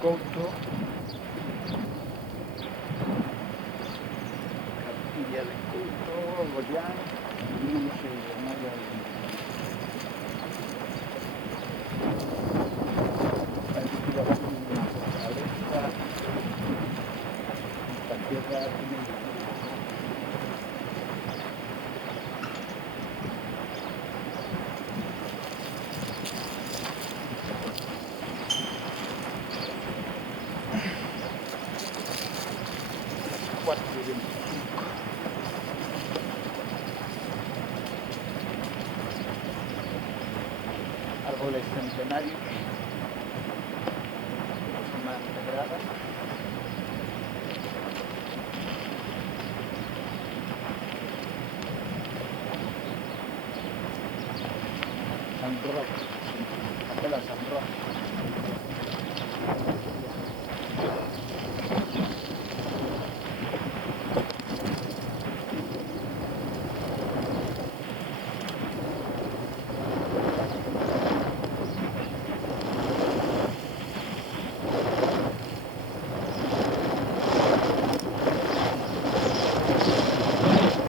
Couto, Capilla de Couto, Goyán, no sé, nada de... Aquí abajo una fortaleza, esta tierra tiene... Árboles centenarios, zona sagrada. San Roque.